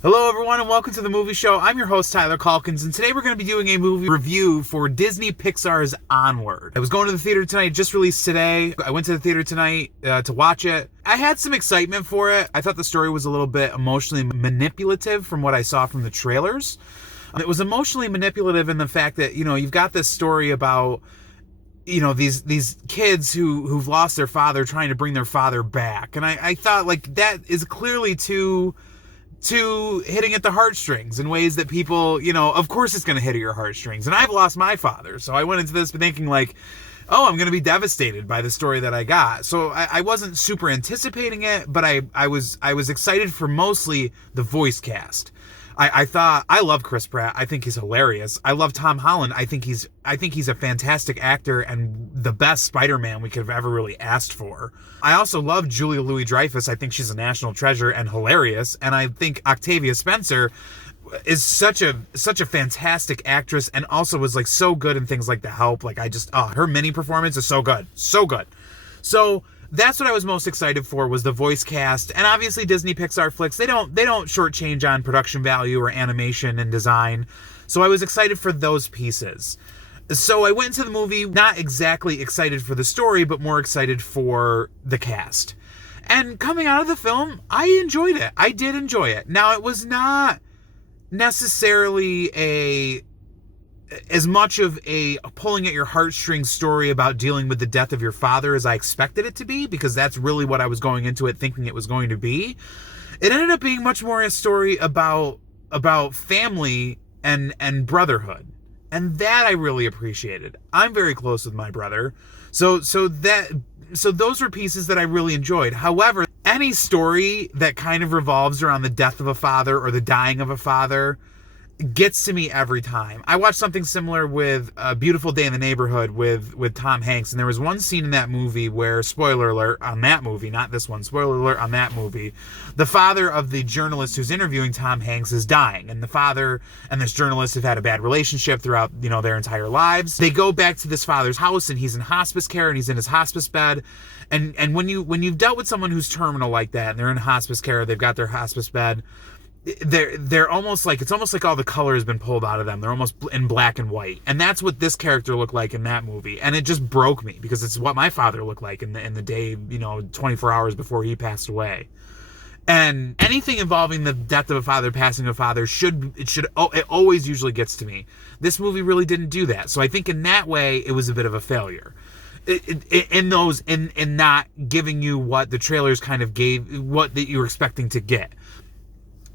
Hello everyone and welcome to the movie show. I'm your host Tyler Calkins, and today we're going to be doing a movie review for Disney Pixar's Onward. I was going to the theater tonight, just released today. I went to the theater tonight to watch it. I had some excitement for it. I thought the story was a little bit emotionally manipulative from what I saw from the trailers. It was emotionally manipulative in the fact that, you've got this story about these kids who've lost their father trying to bring their father back. And I thought, like, that is clearly too hitting at the heartstrings in ways that people, of course it's going to hit at your heartstrings. And I've lost my father. So I went into this thinking like, oh, I'm going to be devastated by the story that I got. So I wasn't super anticipating it, but I was excited for mostly the voice cast. I thought, I love Chris Pratt. I think he's hilarious. I love Tom Holland. I think he's a fantastic actor and the best Spider-Man we could have ever really asked for. I also love Julia Louis-Dreyfus. I think she's a national treasure and hilarious. And I think Octavia Spencer is such a fantastic actress and also was like so good in things like The Help. Like her mini performance is so good. So good. So that's what I was most excited for, was the voice cast. And obviously Disney Pixar flicks, they don't shortchange on production value or animation and design. So I was excited for those pieces. So I went into the movie not exactly excited for the story, but more excited for the cast. And coming out of the film, I enjoyed it. I did enjoy it. Now, it was not necessarily as much of a pulling at your heartstrings story about dealing with the death of your father as I expected it to be, because that's really what I was going into it thinking it was going to be. It ended up being much more a story about family and brotherhood. And that I really appreciated. I'm very close with my brother. So those were pieces that I really enjoyed. However, any story that kind of revolves around the death of a father or the dying of a father gets to me every time. I watched something similar with A Beautiful Day in the Neighborhood with Tom Hanks, and there was one scene in that movie where, spoiler alert on that movie, not this one, spoiler alert on that movie, the father of the journalist who's interviewing Tom Hanks is dying, and the father and this journalist have had a bad relationship throughout, their entire lives. They go back to this father's house, and he's in hospice care, and he's in his hospice bed. And when you've dealt with someone who's terminal like that, and they're in hospice care, they've got their hospice bed, they're almost like, it's almost like all the color has been pulled out of them. They're almost in black and white. And that's what this character looked like in that movie. And it just broke me, because it's what my father looked like in the day, 24 hours before he passed away. And anything involving the death of a father, passing of a father, it always usually gets to me. This movie really didn't do that. So I think in that way, it was a bit of a failure. In not giving you what the trailers kind of gave, what that you were expecting to get.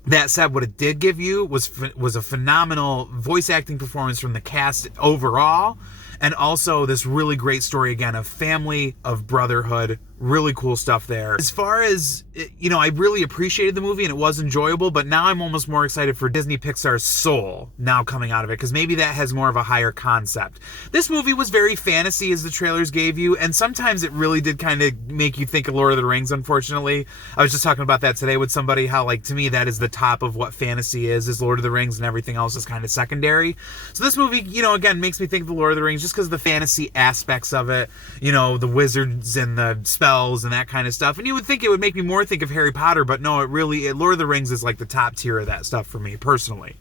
That said, what it did give you was a phenomenal voice acting performance from the cast overall, and also this really great story again of family, of brotherhood. Really cool stuff there. As far as, I really appreciated the movie and it was enjoyable, but now I'm almost more excited for Disney Pixar's Soul now coming out of it, because maybe that has more of a higher concept. This movie was very fantasy, as the trailers gave you, and sometimes it really did kind of make you think of Lord of the Rings, unfortunately. I was just talking about that today with somebody, how, like, to me that is the top of what fantasy is Lord of the Rings, and everything else is kind of secondary. So this movie, again, makes me think of the Lord of the Rings just because of the fantasy aspects of it, the wizards and the spells and that kind of stuff. And you would think it would make me more think of Harry Potter, but no, Lord of the Rings is like the top tier of that stuff for me personally.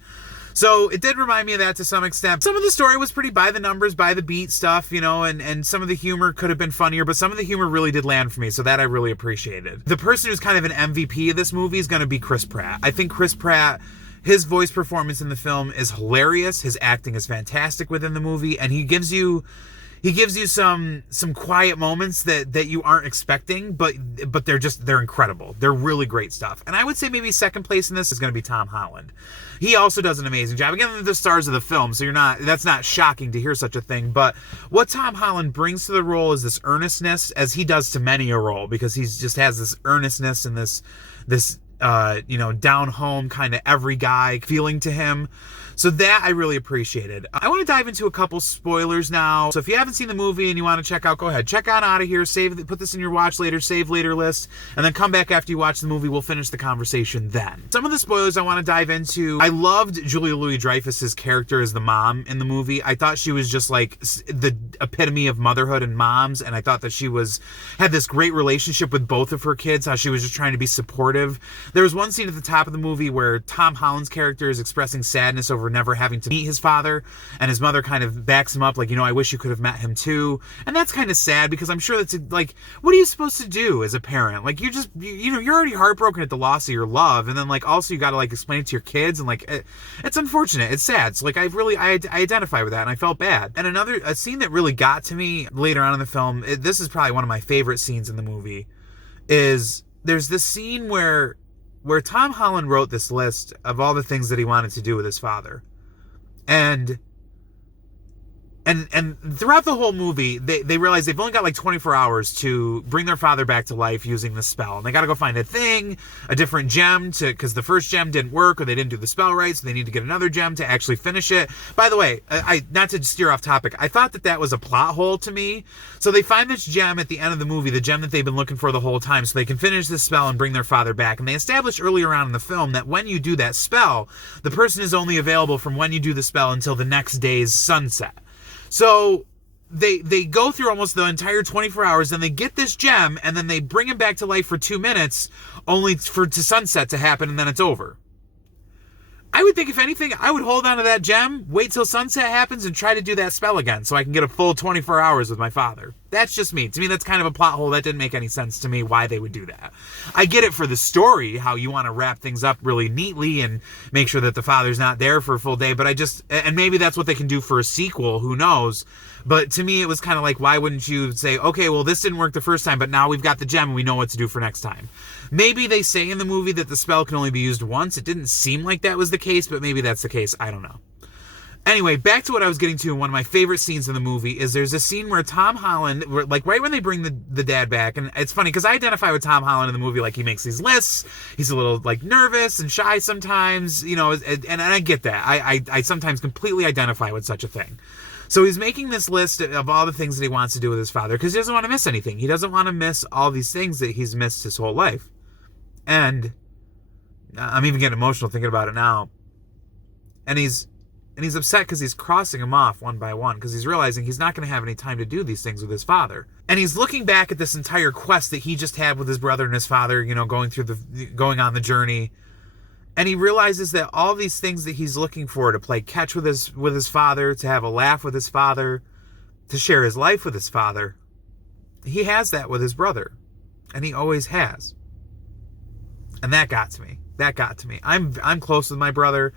So it did remind me of that to some extent. Some of the story was pretty by the numbers, by the beat stuff, and some of the humor could have been funnier, but some of the humor really did land for me, so that I really appreciated. The person who's kind of an MVP of this movie is going to be Chris Pratt. I think Chris Pratt, his voice performance in the film is hilarious. His acting is fantastic within the movie, and he gives you some quiet moments that you aren't expecting, but they're incredible. They're really great stuff. And I would say maybe second place in this is going to be Tom Holland. He also does an amazing job. Again, they're the stars of the film, so that's not shocking to hear such a thing. But what Tom Holland brings to the role is this earnestness, as he does to many a role, because he just has this earnestness and this down home kind of every guy feeling to him. So that I really appreciated. I want to dive into a couple spoilers now. So if you haven't seen the movie and you want to check out, go ahead. Check on out of here. Put this in your watch later, save later list, and then come back after you watch the movie. We'll finish the conversation then. Some of the spoilers I want to dive into. I loved Julia Louis-Dreyfus's character as the mom in the movie. I thought she was just like the epitome of motherhood and moms, and I thought that she had this great relationship with both of her kids, how she was just trying to be supportive. There was one scene at the top of the movie where Tom Holland's character is expressing sadness over never having to meet his father, and his mother kind of backs him up like, I wish you could have met him too. And that's kind of sad because I'm sure that's like, what are you supposed to do as a parent? Like, you're already heartbroken at the loss of your love, and then like also you got to like explain it to your kids, and like it's unfortunate, it's sad. So like I identify with that, and I felt bad. And a scene that really got to me later on in the film, this is probably one of my favorite scenes in the movie, is there's this scene where Tom Holland wrote this list of all the things that he wanted to do with his father. And throughout the whole movie, they realize they've only got like 24 hours to bring their father back to life using the spell. And they got to go find a different gem because the first gem didn't work, or they didn't do the spell right, so they need to get another gem to actually finish it. By the way, not to steer off topic, I thought that was a plot hole to me. So they find this gem at the end of the movie, the gem that they've been looking for the whole time, so they can finish this spell and bring their father back. And they established earlier on in the film that when you do that spell, the person is only available from when you do the spell until the next day's sunset. So they go through almost the entire 24 hours, and they get this gem, and then they bring him back to life for 2 minutes, only to sunset to happen, and then it's over. I would think, if anything, I would hold on to that gem, wait till sunset happens, and try to do that spell again so I can get a full 24 hours with my father. That's just me. To me, that's kind of a plot hole. That didn't make any sense to me why they would do that. I get it for the story, how you want to wrap things up really neatly and make sure that the father's not there for a full day, but and maybe that's what they can do for a sequel, who knows? But to me, it was kind of like, why wouldn't you say, okay, well, this didn't work the first time, but now we've got the gem and we know what to do for next time. Maybe they say in the movie that the spell can only be used once. It didn't seem like that was the case, but maybe that's the case. I don't know. Anyway, back to what I was getting to. One of my favorite scenes in the movie is there's a scene where Tom Holland, like right when they bring the dad back, and it's funny because I identify with Tom Holland in the movie. Like, he makes these lists. He's a little like nervous and shy sometimes, and I get that. I sometimes completely identify with such a thing. So he's making this list of all the things that he wants to do with his father because he doesn't want to miss anything. He doesn't want to miss all these things that he's missed his whole life. And I'm even getting emotional thinking about it now. And he's upset because he's crossing them off one by one because he's realizing he's not going to have any time to do these things with his father. And he's looking back at this entire quest that he just had with his brother and his father, going on the journey. And he realizes that all these things that he's looking for, to play catch with his father, to have a laugh with his father, to share his life with his father, he has that with his brother. And he always has. And that got to me. I'm close with my brother,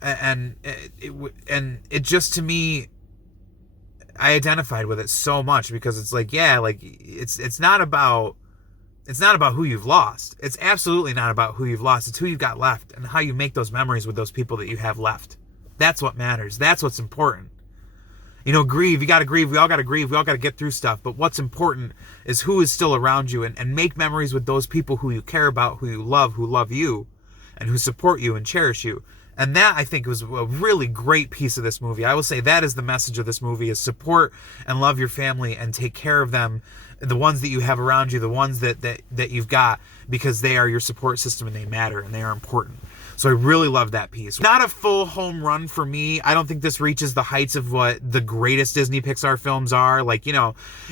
and it just, to me, I identified with it so much because it's like, yeah, like it's not about who you've lost. It's absolutely not about who you've lost. It's who you've got left and how you make those memories with those people that you have left. That's what matters. That's what's important. Grieve. You got to grieve. We all got to grieve. We all got to get through stuff. But what's important is who is still around you, and make memories with those people who you care about, who love you, and who support you and cherish you. And that, I think, was a really great piece of this movie. I will say that is the message of this movie, is support and love your family and take care of them, the ones that you have around you, the ones that you've got, because they are your support system and they matter and they are important. So I really love that piece. Not a full home run for me. I don't think this reaches the heights of what the greatest Disney Pixar films are. Like, you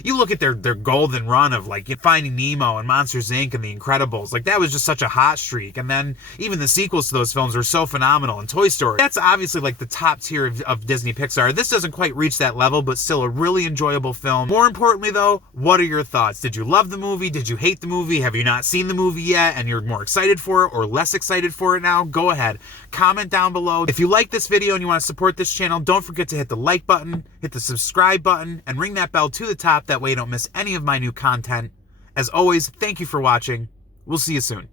look at their golden run of like Finding Nemo and Monsters, Inc. and The Incredibles. Like, that was just such a hot streak. And then even the sequels to those films are so phenomenal. And Toy Story, that's obviously like the top tier of Disney Pixar. This doesn't quite reach that level, but still a really enjoyable film. More importantly though, what are your thoughts? Did you love the movie? Did you hate the movie? Have you not seen the movie yet and you're more excited for it or less excited for it now? Go ahead, comment down below. If you like this video and you want to support this channel, don't forget to hit the like button, hit the subscribe button, and ring that bell to the top. That way you don't miss any of my new content. As always, thank you for watching. We'll see you soon.